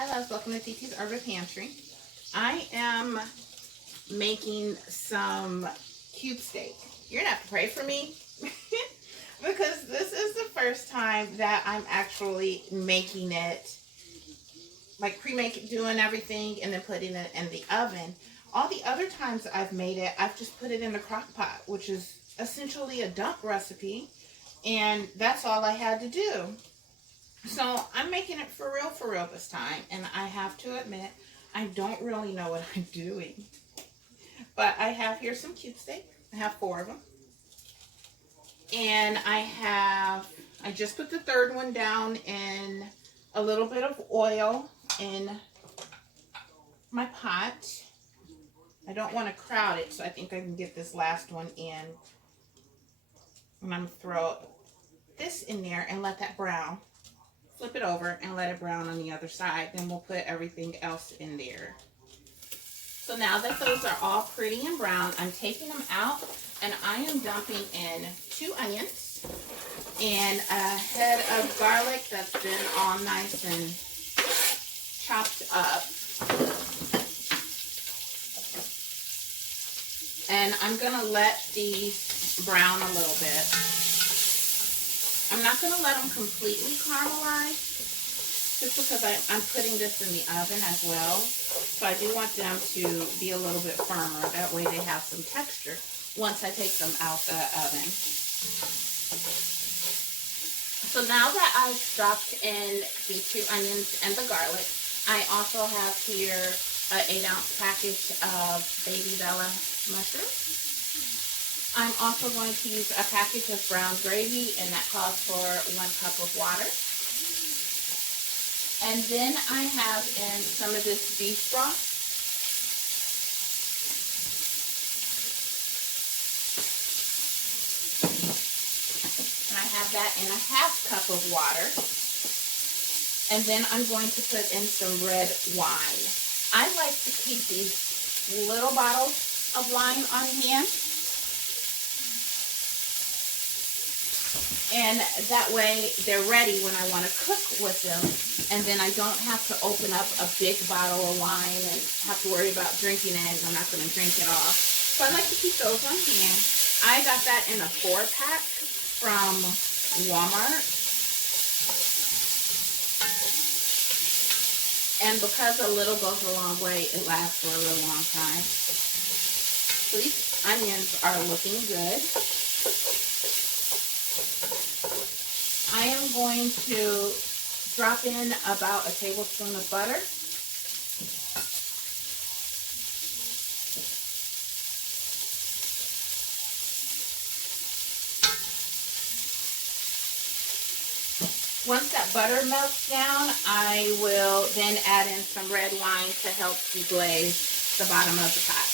Hi loves, welcome to Titi's Urban Pantry. I am making some cube steak. You're gonna have to pray for me because this is the first time that I'm actually making it, like doing everything and then putting it in the oven. All the other times I've made it, I've just put it in the crock pot, which is essentially a dump recipe, and that's all I had to do. So I'm making it for real this time. And I have to admit, I don't really know what I'm doing. But I have here some cube steak. I have 4 of them. And I just put the third one down in a little bit of oil in my pot. I don't want to crowd it, so I think I can get this last one in. And I'm going to throw this in there and let that brown. Flip it over and let it brown on the other side. Then we'll put everything else in there. So now that those are all pretty and brown, I'm taking them out and I am dumping in 2 onions and a head of garlic that's been all nice and chopped up. And I'm going to let these brown a little bit. I'm not going to let them completely caramelize, just because I'm putting this in the oven as well. So I do want them to be a little bit firmer. That way they have some texture once I take them out the oven. So now that I've dropped in the 2 onions and the garlic, I also have here an 8-ounce package of baby Bella mushrooms. I'm also going to use a package of brown gravy, and that calls for 1 cup of water. And then I have in some of this beef broth. And I have that in a 1/2 cup of water. And then I'm going to put in some red wine. I like to keep these little bottles of wine on hand. And that way they're ready when I want to cook with them. And then I don't have to open up a big bottle of wine and have to worry about drinking it. And I'm not going to drink it all. So I like to keep those on hand. I got that in a 4-pack from Walmart. And because a little goes a long way, it lasts for a really long time. So these onions are looking good. I am going to drop in about a tablespoon of butter. Once that butter melts down, I will then add in some red wine to help deglaze the bottom of the pot.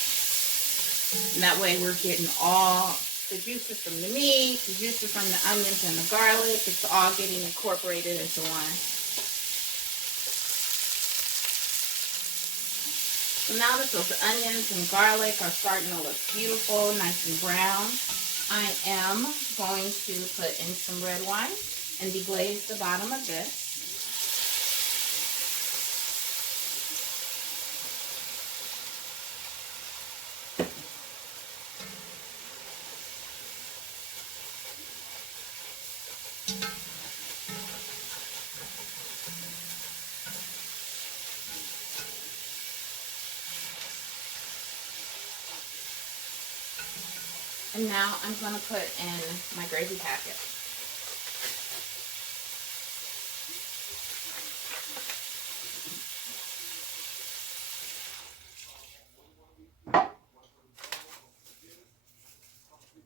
And that way we're getting all the juices from the meat, the juices from the onions and the garlic. It's all getting incorporated into one. So now that those onions and garlic are starting to look beautiful, nice and brown, I am going to put in some red wine and deglaze the bottom of this. And now I'm going to put in my gravy packet.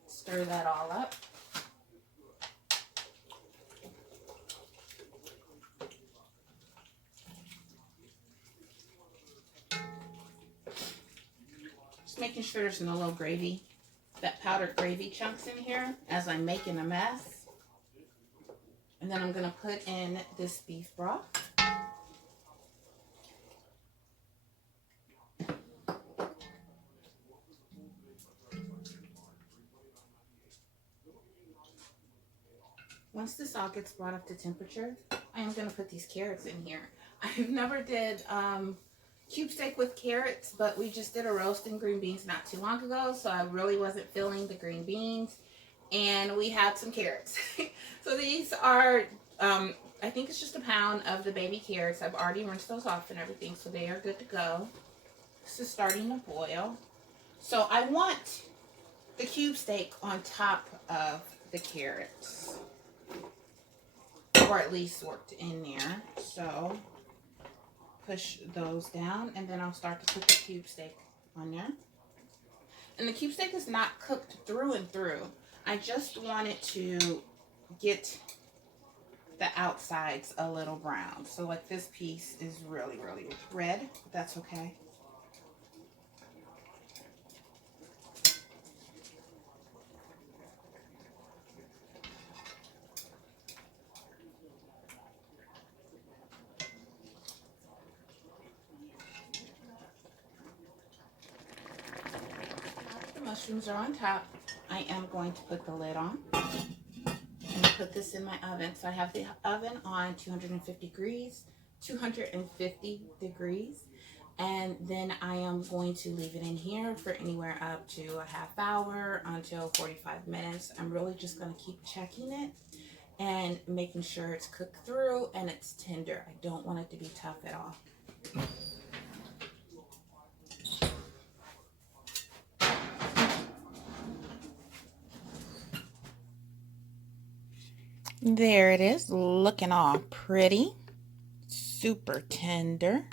Stir that all up. Just making sure there's no little gravy, that powdered gravy chunks in here as I'm making a mess. And then I'm going to put in this beef broth. Once this all gets brought up to temperature, I am going to put these carrots in here. I've never did cube steak with carrots, but we just did a roast and green beans not too long ago, so I really wasn't feeling the green beans, and we had some carrots. So these are, I think it's just a pound of the baby carrots. I've already rinsed those off and everything, so they are good to go. This is starting to boil. So I want the cube steak on top of the carrots, or at least worked in there. So push those down, and then I'll start to put the cube steak on there. And the cube steak is not cooked through and through. I just want it to get the outsides a little brown. So like this piece is really, really red, but that's okay. Mushrooms are on top. I am going to put the lid on and put this in my oven. So I have the oven on 250 degrees, and then I am going to leave it in here for anywhere up to a half hour until 45 minutes. I'm really just going to keep checking it and making sure it's cooked through and it's tender. I don't want it to be tough at all. There it is, looking all pretty, super tender.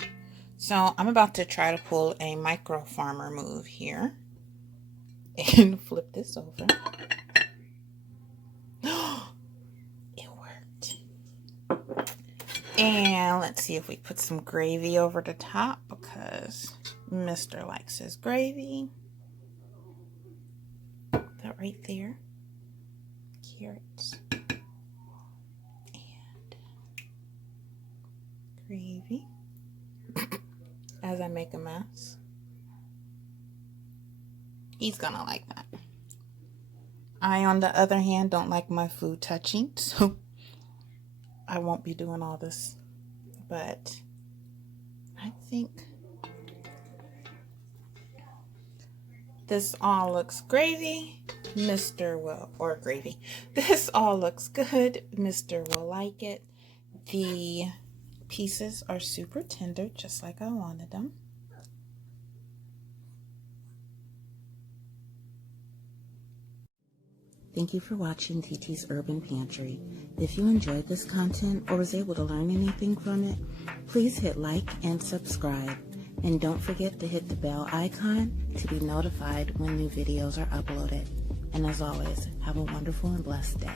So I'm about to try to pull a micro farmer move here and flip this over. It worked. And let's see if we put some gravy over the top, because Mr. likes his gravy. That right there. Carrots. Gravy as I make a mess. He's gonna like that. I, on the other hand, don't like my food touching, so I won't be doing all this. But I think this all looks gravy. Mr. will, or gravy. This all looks good. Mr. will like it. The pieces are super tender, just like I wanted them. Thank you for watching TT's Urban Pantry. If you enjoyed this content or was able to learn anything from it, please hit like and subscribe. And don't forget to hit the bell icon to be notified when new videos are uploaded. And as always, have a wonderful and blessed day.